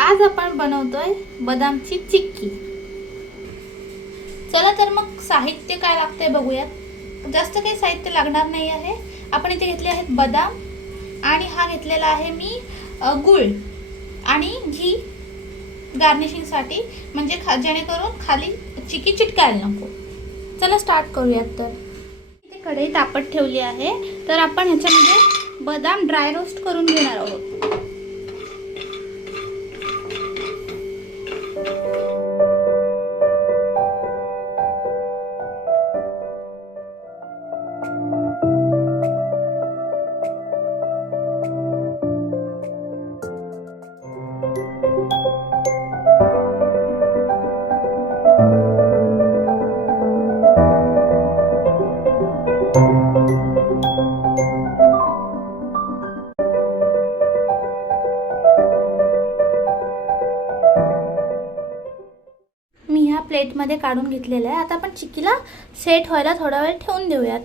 आज आपण बनवतोय बदामची चिक्की। चला तर मग साहित्य काय लागते बघूयात। जास्त काही साहित्य लागणार नाही आहे। आपण इथे घेतले आहेत बदाम आणि हा घेतलेला आहे मी गूळ आणि घी गार्निशिंगसाठी, म्हणजे जेणेकरून खाली चिक्की चिटकायला नको। चला स्टार्ट करूयात। तर इथे कढई तापत ठेवली आहे, तर आपण ह्याच्यामध्ये बदाम ड्राय रोस्ट करून घेणार आहोत। मी ह्या प्लेटमध्ये काढून घेतलेला आहे। आता आपण चिक्कीला सेट व्हायला थोडा वेळ ठेवून देऊयात।